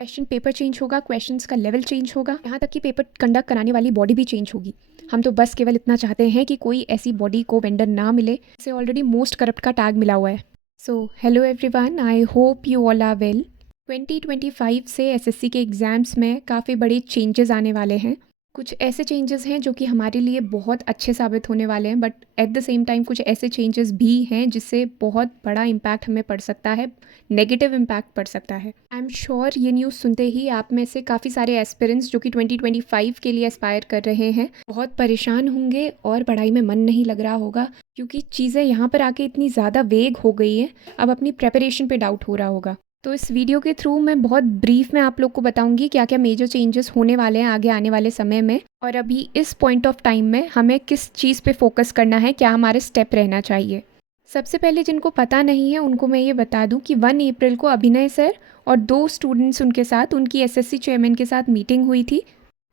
Question paper change होगा, questions का level change होगा, यहाँ तक कि पेपर कंडक्ट कराने वाली बॉडी भी चेंज होगी। हम तो बस केवल इतना चाहते हैं कि कोई ऐसी बॉडी को वेंडर ना मिले जिसे ऑलरेडी मोस्ट करप्ट का टैग मिला हुआ है। So hello everyone, I hope you all are well. 2025 से एसएससी के एग्ज़ाम्स में काफ़ी बड़े चेंजेस आने वाले हैं। कुछ ऐसे चेंजेस हैं जो कि हमारे लिए बहुत अच्छे साबित होने वाले हैं, but at the same time कुछ ऐसे चेंजेस भी हैं जिससे बहुत बड़ा इम्पैक्ट हमें पड़ सकता है, नेगेटिव इम्पैक्ट पड़ सकता है। आई एम श्योर ये न्यूज़ सुनते ही आप में से काफ़ी सारे एस्पिरेंट्स जो कि 2025 के लिए एस्पायर कर रहे हैं बहुत परेशान होंगे और पढ़ाई में मन नहीं लग रहा होगा, क्योंकि चीज़ें यहाँ पर आके इतनी ज़्यादा वेग हो गई हैं। अब अपनी प्रेपरेशन पे डाउट हो रहा होगा। तो इस वीडियो के थ्रू मैं बहुत ब्रीफ में आप लोग को बताऊंगी क्या क्या मेजर चेंजेस होने वाले हैं आगे आने वाले समय में, और अभी इस पॉइंट ऑफ टाइम में हमें किस चीज़ पे फोकस करना है, क्या हमारे स्टेप रहना चाहिए। सबसे पहले जिनको पता नहीं है उनको मैं ये बता दूं कि 1 अप्रैल को अभिनय सर और 2 स्टूडेंट्स उनके साथ उनकी एसएससी चेयरमैन के साथ मीटिंग हुई थी,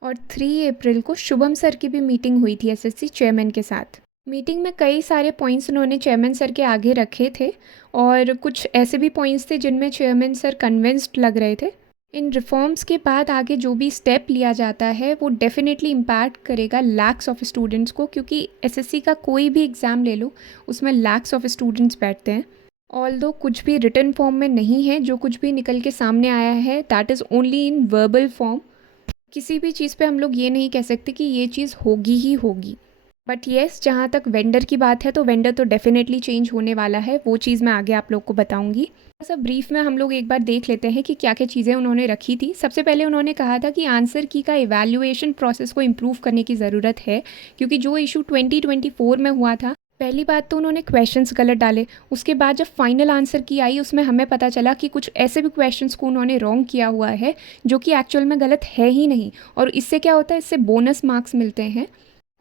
और 3 अप्रैल को शुभम सर की भी मीटिंग हुई थी एसएससी चेयरमैन के साथ। मीटिंग में कई सारे पॉइंट्स उन्होंने चेयरमैन सर के आगे रखे थे, और कुछ ऐसे भी पॉइंट्स थे जिनमें चेयरमैन सर कन्विंस्ड लग रहे थे। इन रिफॉर्म्स के बाद आगे जो भी स्टेप लिया जाता है वो डेफिनेटली इम्पैक्ट करेगा लैक्स ऑफ स्टूडेंट्स को, क्योंकि एसएससी का कोई भी एग्ज़ाम ले लो उसमें लैक्स ऑफ स्टूडेंट्स बैठते हैं। ऑल्दो कुछ भी रिटन फॉर्म में नहीं है, जो कुछ भी निकल के सामने आया है that is only in verbal form. किसी भी चीज़ पे हम लोग ये नहीं कह सकते कि ये चीज़ होगी ही होगी। बट येस, जहाँ तक वेंडर की बात है तो वेंडर तो डेफिनेटली चेंज होने वाला है, वो चीज़ मैं आगे आप लोग को बताऊंगी। सब ब्रीफ में हम लोग एक बार देख लेते हैं कि क्या क्या चीज़ें उन्होंने रखी थी। सबसे पहले उन्होंने कहा था कि आंसर की का इवैल्यूएशन प्रोसेस को इम्प्रूव करने की ज़रूरत है, क्योंकि जो इशू 2024 में हुआ था, पहली बात तो उन्होंने क्वेश्चंस गलत डाले। उसके बाद जब फाइनल आंसर की आई उसमें हमें पता चला कि कुछ ऐसे भी क्वेश्चंस को उन्होंने रॉन्ग किया हुआ है जो कि एक्चुअल में गलत है ही नहीं। और इससे क्या होता है, इससे बोनस मार्क्स मिलते हैं,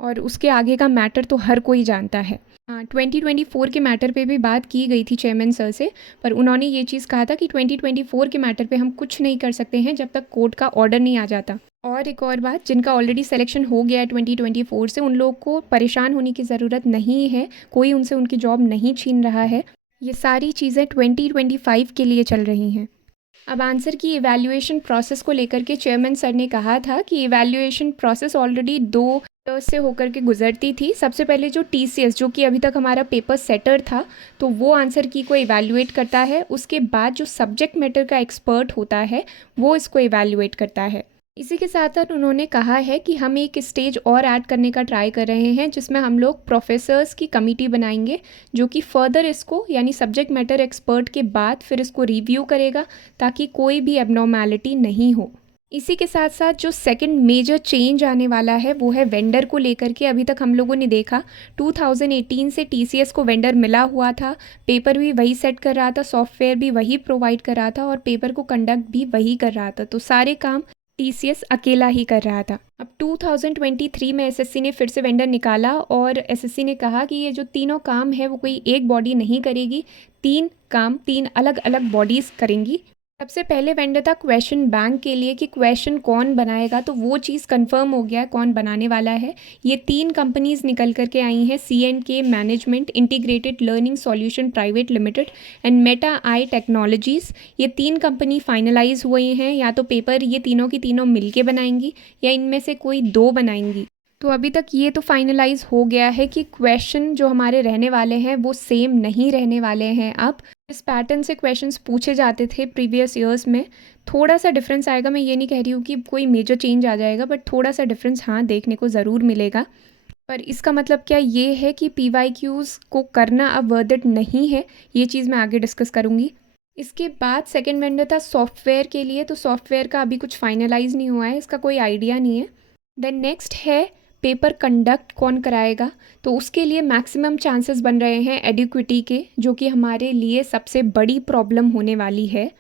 और उसके आगे का मैटर तो हर कोई जानता है। हाँ, 2024 के मैटर पे भी बात की गई थी चेयरमैन सर से, पर उन्होंने ये चीज़ कहा था कि 2024 के मैटर पे हम कुछ नहीं कर सकते हैं जब तक कोर्ट का ऑर्डर नहीं आ जाता। और एक और बात, जिनका ऑलरेडी सिलेक्शन हो गया है 2024 से, उन लोगों को परेशान होने की ज़रूरत नहीं है, कोई उनसे उनकी जॉब नहीं छीन रहा है। ये सारी चीज़ें 2025 के लिए चल रही हैं। अब आंसर की इवैल्यूएशन प्रोसेस को लेकर के चेयरमैन सर ने कहा था कि इवैल्यूएशन प्रोसेस ऑलरेडी 2 से होकर के गुजरती थी। सबसे पहले जो टीसीएस, जो कि अभी तक हमारा पेपर सेटर था, तो वो आंसर की को इवैल्यूएट करता है। उसके बाद जो सब्जेक्ट मैटर का एक्सपर्ट होता है वो इसको इवैल्यूएट करता है। इसी के साथ साथ उन्होंने कहा है कि हम एक स्टेज और ऐड करने का ट्राई कर रहे हैं, जिसमें हम लोग प्रोफेसर्स की कमेटी बनाएंगे जो कि फर्दर इसको यानी सब्जेक्ट मैटर एक्सपर्ट के बाद फिर इसको रिव्यू करेगा, ताकि कोई भी एबनॉर्मैलिटी नहीं हो। इसी के साथ साथ जो सेकंड मेजर चेंज आने वाला है वो है वेंडर को लेकर के। अभी तक हम लोगों ने देखा 2018 से टीसीएस को वेंडर मिला हुआ था, पेपर भी वही सेट कर रहा था, सॉफ्टवेयर भी वही प्रोवाइड कर रहा था, और पेपर को कंडक्ट भी वही कर रहा था। तो सारे काम टीसीएस अकेला ही कर रहा था। अब 2023 में एसएससी ने फिर से वेंडर निकाला, और एसएससी ने कहा कि ये जो तीनों काम है वो कोई एक बॉडी नहीं करेगी, 3 काम 3 अलग अलग बॉडीज़ करेंगी। सबसे पहले वेंडर था क्वेश्चन बैंक के लिए कि क्वेश्चन कौन बनाएगा, तो वो चीज़ कंफर्म हो गया है कौन बनाने वाला है। ये 3 कंपनीज निकल करके आई हैं, C&K management, integrated learning solution private limited and Meta I technologies. ये 3 कंपनी फाइनलाइज हुई हैं, या तो पेपर ये तीनों की तीनों मिलके बनाएंगी या इनमें से कोई 2 बनाएंगी। तो अभी तक ये तो फाइनलाइज हो गया है कि क्वेश्चन जो हमारे रहने वाले हैं वो सेम नहीं रहने वाले हैं। अब इस पैटर्न से क्वेश्चंस पूछे जाते थे प्रीवियस ईयर्स में, थोड़ा सा डिफरेंस आएगा। मैं ये नहीं कह रही हूँ कि कोई मेजर चेंज आ जाएगा, बट थोड़ा सा डिफरेंस हाँ देखने को ज़रूर मिलेगा। पर इसका मतलब क्या ये है कि PYQs को करना अब वर्थ इट नहीं है, ये चीज़ मैं आगे डिस्कस करूँगी। इसके बाद सेकेंड वेंडर था सॉफ्टवेयर के लिए, तो सॉफ्टवेयर का अभी कुछ फाइनलाइज नहीं हुआ है, इसका कोई आइडिया नहीं है। देन नेक्स्ट है पेपर कंडक्ट कौन कराएगा, तो उसके लिए मैक्सिमम चांसेस बन रहे हैं एडिक्विटी के, जो कि हमारे लिए सबसे बड़ी प्रॉब्लम होने वाली है।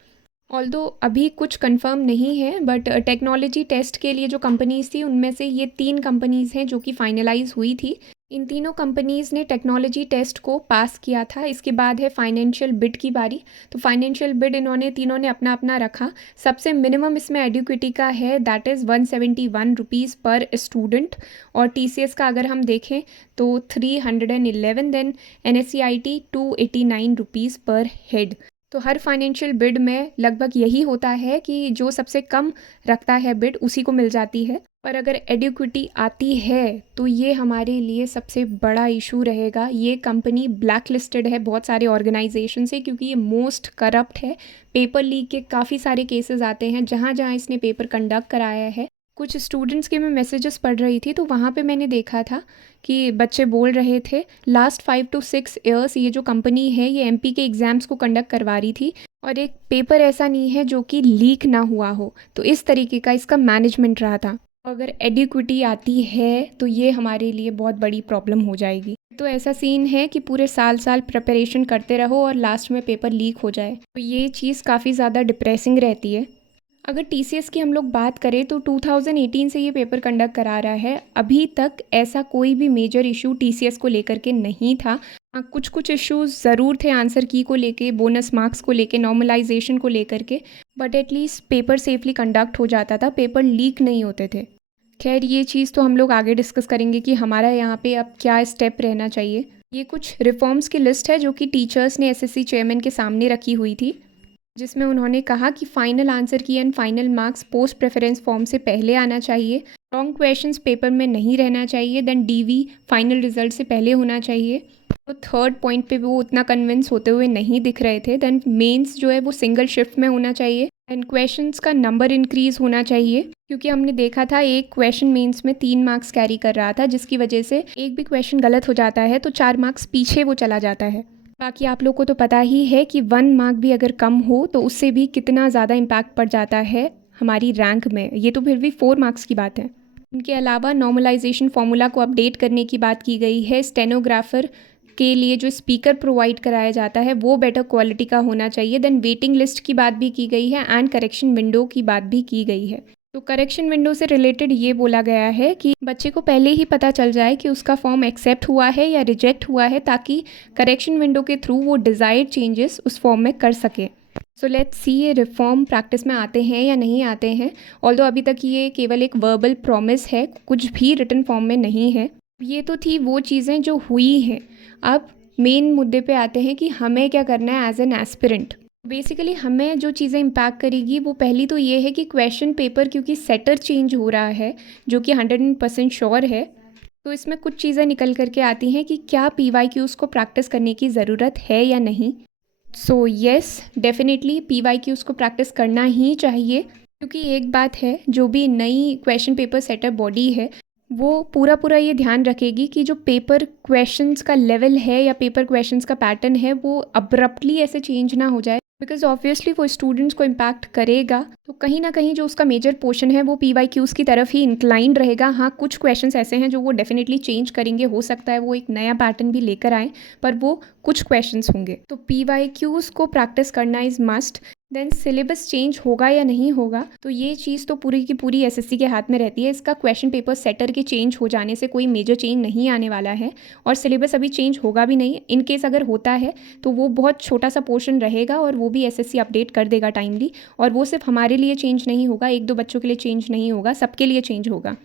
ऑल्दो अभी कुछ कंफर्म नहीं है, बट टेक्नोलॉजी टेस्ट के लिए जो कंपनीज़ थी उनमें से ये 3 कंपनीज़ हैं जो कि फाइनलाइज हुई थी। इन तीनों कंपनीज़ ने टेक्नोलॉजी टेस्ट को पास किया था। इसके बाद है फाइनेंशियल बिड की बारी, तो फाइनेंशियल बिड इन्होंने तीनों ने अपना अपना रखा। सबसे मिनिमम इसमें एडिक्विटी का है, दैट इज़ 171 रुपीज़ पर स्टूडेंट, और टीसीएस का अगर हम देखें तो 311, देन NSCIT 289 रुपीज़ पर हेड। तो हर फाइनेंशियल बिड में लगभग यही होता है कि जो सबसे कम रखता है बिड उसी को मिल जाती है। पर अगर एडिक्विटी आती है तो ये हमारे लिए सबसे बड़ा इशू रहेगा। ये कंपनी ब्लैक लिस्टेड है बहुत सारे ऑर्गेनाइजेशन से, क्योंकि ये मोस्ट करप्ट है। पेपर लीक के काफ़ी सारे केसेस आते हैं जहाँ जहाँ इसने पेपर कंडक्ट कराया है। कुछ स्टूडेंट्स के मैं मैसेजेस पढ़ रही थी तो वहाँ पे मैंने देखा था कि बच्चे बोल रहे थे लास्ट 5 to 6 ईयर्स ये जो कंपनी है ये एमपी के एग्ज़ाम्स को कंडक्ट करवा रही थी और एक पेपर ऐसा नहीं है जो कि लीक ना हुआ हो। तो इस तरीके का इसका मैनेजमेंट रहा था। अगर एडिक्विटी आती है तो ये हमारे लिए बहुत बड़ी प्रॉब्लम हो जाएगी। तो ऐसा सीन है कि पूरे साल साल प्रिपरेशन करते रहो और लास्ट में पेपर लीक हो जाए, तो ये चीज़ काफ़ी ज़्यादा डिप्रेसिंग रहती है। अगर टीसीएस की हम लोग बात करें तो 2018 से ये पेपर कंडक्ट करा रहा है। अभी तक ऐसा कोई भी मेजर इशू टीसीएस को लेकर के नहीं था। कुछ कुछ इश्यूज ज़रूर थे आंसर की को लेके, बोनस मार्क्स को लेके, नॉर्मलाइजेशन को लेकर के, but at least paper safely conduct हो जाता था, पेपर लीक नहीं होते थे। खैर ये चीज़ तो हम लोग आगे डिस्कस करेंगे कि हमारा यहाँ पे अब क्या स्टेप रहना चाहिए। ये कुछ रिफॉर्म्स की लिस्ट है जो कि टीचर्स ने एसएससी चेयरमैन के सामने रखी हुई थी, जिसमें उन्होंने कहा कि फाइनल आंसर की and final marks post preference form से पहले आना चाहिए। रॉन्ग क्वेश्चंस पेपर में नहीं रहना चाहिए। देन डीवी फाइनल रिजल्ट से पहले होना चाहिए। तो थर्ड पॉइंट पे वो उतना कन्विंस होते हुए नहीं दिख रहे थे। देन मेंस जो है वो सिंगल शिफ्ट में होना चाहिए एंड क्वेश्चंस का नंबर इंक्रीज़ होना चाहिए, क्योंकि हमने देखा था एक क्वेश्चन मेंस में 3 मार्क्स कैरी कर रहा था, जिसकी वजह से एक भी क्वेश्चन गलत हो जाता है तो 4 मार्क्स पीछे वो चला जाता है। बाकी आप लोग को तो पता ही है कि 1 मार्क भी अगर कम हो तो उससे भी कितना ज़्यादा इम्पैक्ट पड़ जाता है हमारी रैंक में। ये तो फिर भी 4 मार्क्स की बात है। इनके अलावा नॉर्मलाइजेशन फार्मूला को अपडेट करने की बात की गई है। स्टेनोग्राफर के लिए जो स्पीकर प्रोवाइड कराया जाता है वो बेटर क्वालिटी का होना चाहिए। देन वेटिंग लिस्ट की बात भी की गई है एंड करेक्शन विंडो की बात भी की गई है। तो करेक्शन विंडो से रिलेटेड ये बोला गया है कि बच्चे को पहले ही पता चल जाए कि उसका फॉर्म एक्सेप्ट हुआ है या रिजेक्ट हुआ है, ताकि करेक्शन विंडो के थ्रू वो डिज़ायर्ड चेंजेस उस फॉर्म में कर सके। सो लेट्स सी ये रिफॉर्म प्रैक्टिस में आते हैं या नहीं आते हैं। ऑल्दो अभी तक ये केवल एक वर्बल प्रॉमिस है, कुछ भी रिटन फॉर्म में नहीं है। ये तो थी वो चीज़ें जो हुई हैं। अब मेन मुद्दे पे आते हैं कि हमें क्या करना है एज एन एस्पिरेंट। बेसिकली हमें जो चीज़ें इम्पैक्ट करेगी वो पहली तो ये है कि क्वेश्चन पेपर, क्योंकि सेटर चेंज हो रहा है जो कि 100% श्योर है, तो इसमें कुछ चीज़ें निकल करके आती हैं कि क्या PYQs को प्रैक्टिस करने की ज़रूरत है या नहीं। सो येस, डेफिनेटली PYQs को प्रैक्टिस करना ही चाहिए, क्योंकि एक बात है, जो भी नई क्वेश्चन पेपर सेटर बॉडी है वो पूरा ये ध्यान रखेगी कि जो पेपर क्वेश्चंस का लेवल है या पेपर क्वेश्चंस का पैटर्न है वो अब्रप्टली ऐसे चेंज ना हो जाए, बिकॉज ऑब्वियसली वो स्टूडेंट्स को इम्पैक्ट करेगा। तो कहीं ना कहीं जो उसका मेजर पोर्शन है वो PYQs की तरफ ही इंक्लाइंड रहेगा। हाँ, कुछ क्वेश्चंस ऐसे हैं जो वो डेफिनेटली चेंज करेंगे, हो सकता है वो एक नया पैटर्न भी लेकर आए, पर वो कुछ क्वेश्चंस होंगे। तो PYQs को प्रैक्टिस करना is must. Then syllabus change होगा या नहीं होगा, तो ये चीज़ तो पूरी की पूरी एसएससी के हाथ में रहती है। इसका क्वेश्चन पेपर सेटर के चेंज हो जाने से कोई मेजर चेंज नहीं आने वाला है और सिलेबस अभी चेंज होगा भी नहीं। इन केस अगर होता है तो वो बहुत छोटा सा पोर्शन रहेगा और वो भी एसएससी अपडेट कर देगा टाइमली, और वो सिर्फ हमारे लिए चेंज नहीं होगा, 1-2 बच्चों के लिए चेंज नहीं होगा, सबके लिए चेंज होगा।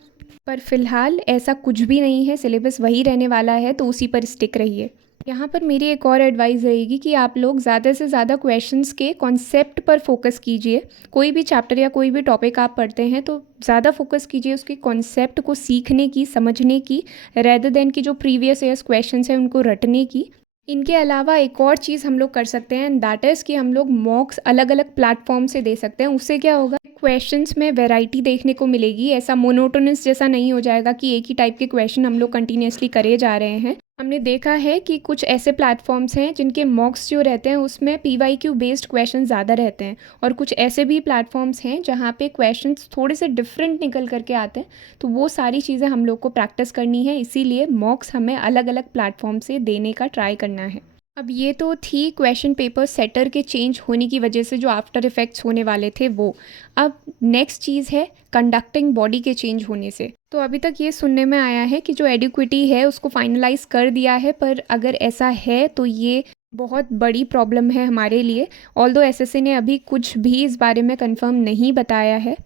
पर फिलहाल ऐसा कुछ भी नहीं है, सिलेबस वही रहने वाला है, तो उसी पर स्टिक रहिए। यहाँ पर मेरी एक और एडवाइस रहेगी कि आप लोग ज़्यादा से ज़्यादा क्वेश्चंस के कॉन्सेप्ट पर फोकस कीजिए। कोई भी चैप्टर या कोई भी टॉपिक आप पढ़ते हैं तो ज़्यादा फोकस कीजिए उसके कॉन्सेप्ट को सीखने की, समझने की, रेदर देन कि जो प्रीवियस ईयर्स क्वेश्चंस हैं उनको रटने की। इनके अलावा एक और चीज़ हम लोग कर सकते हैं, एंड दैट इज़ कि हम लोग मॉक्स अलग अलग प्लेटफॉर्म से दे सकते हैं। उससे क्या होगा, क्वेश्चंस में वैरायटी देखने को मिलेगी। ऐसा मोनोटोनस जैसा नहीं हो जाएगा कि एक ही टाइप के क्वेश्चन हम लोग कंटिन्यूसली करे जा रहे हैं। हमने देखा है कि कुछ ऐसे प्लेटफॉर्म्स हैं जिनके मॉक्स जो रहते हैं उसमें PYQ बेस्ड क्वेश्चन ज़्यादा रहते हैं, और कुछ ऐसे भी प्लेटफॉर्म्स हैं जहाँ पे क्वेश्चंस थोड़े से डिफरेंट निकल करके आते हैं। तो वो सारी चीज़ें हम लोग को प्रैक्टिस करनी है, इसीलिए मॉक्स हमें अलग अलग प्लेटफॉर्म से देने का ट्राई करना है। अब ये तो थी क्वेश्चन पेपर सेटर के चेंज होने की वजह से जो आफ्टर इफ़ेक्ट्स होने वाले थे वो। अब नेक्स्ट चीज़ है कंडक्टिंग बॉडी के चेंज होने से। तो अभी तक ये सुनने में आया है कि जो एडिक्विटी है उसको फाइनलाइज कर दिया है, पर अगर ऐसा है तो ये बहुत बड़ी प्रॉब्लम है हमारे लिए। ऑल्दो एसएससी ने अभी कुछ भी इस बारे में कंफर्म नहीं बताया है,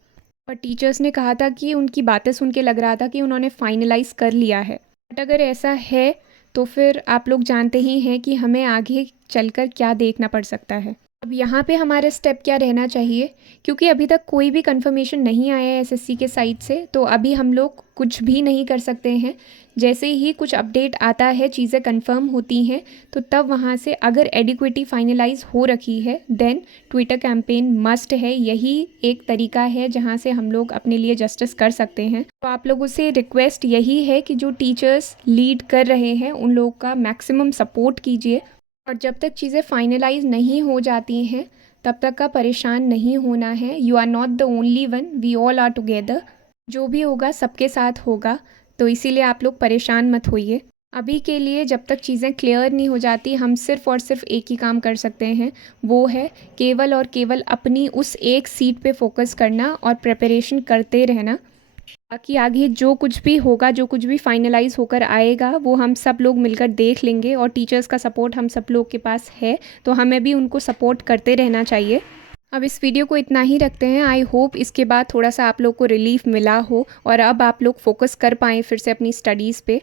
पर टीचर्स ने कहा था कि उनकी बातें सुन के लग रहा था कि उन्होंने फाइनलाइज कर लिया है। बट अगर ऐसा है तो फिर आप लोग जानते ही हैं कि हमें आगे चलकर क्या देखना पड़ सकता है। अब यहाँ पे हमारा स्टेप क्या रहना चाहिए, क्योंकि अभी तक कोई भी कंफर्मेशन नहीं आया है एसएससी के साइड से, तो अभी हम लोग कुछ भी नहीं कर सकते हैं। जैसे ही कुछ अपडेट आता है, चीज़ें कंफर्म होती हैं, तो तब वहाँ से अगर एडिक्विटी फाइनलाइज हो रखी है देन ट्विटर कैंपेन मस्ट है। यही एक तरीका है जहाँ से हम लोग अपने लिए जस्टिस कर सकते हैं। तो आप लोगों से रिक्वेस्ट यही है कि जो टीचर्स लीड कर रहे हैं उन लोगों का मैक्सिमम सपोर्ट कीजिए, और जब तक चीज़ें फाइनलाइज नहीं हो जाती हैं तब तक का परेशान नहीं होना है। You are not the only one, we all are together. जो भी होगा सबके साथ होगा, तो इसीलिए आप लोग परेशान मत होइए। अभी के लिए जब तक चीज़ें क्लियर नहीं हो जाती, हम सिर्फ़ और सिर्फ एक ही काम कर सकते हैं, वो है केवल और केवल अपनी उस एक सीट पे फोकस करना और प्रिपरेशन करते रहना। बाकी आगे जो कुछ भी होगा, जो कुछ भी फाइनलाइज होकर आएगा, वो हम सब लोग मिलकर देख लेंगे, और टीचर्स का सपोर्ट हम सब लोग के पास है, तो हमें भी उनको सपोर्ट करते रहना चाहिए। अब इस वीडियो को इतना ही रखते हैं। आई होप इसके बाद थोड़ा सा आप लोग को रिलीफ मिला हो और अब आप लोग फोकस कर पाएँ फिर से अपनी स्टडीज़ पे।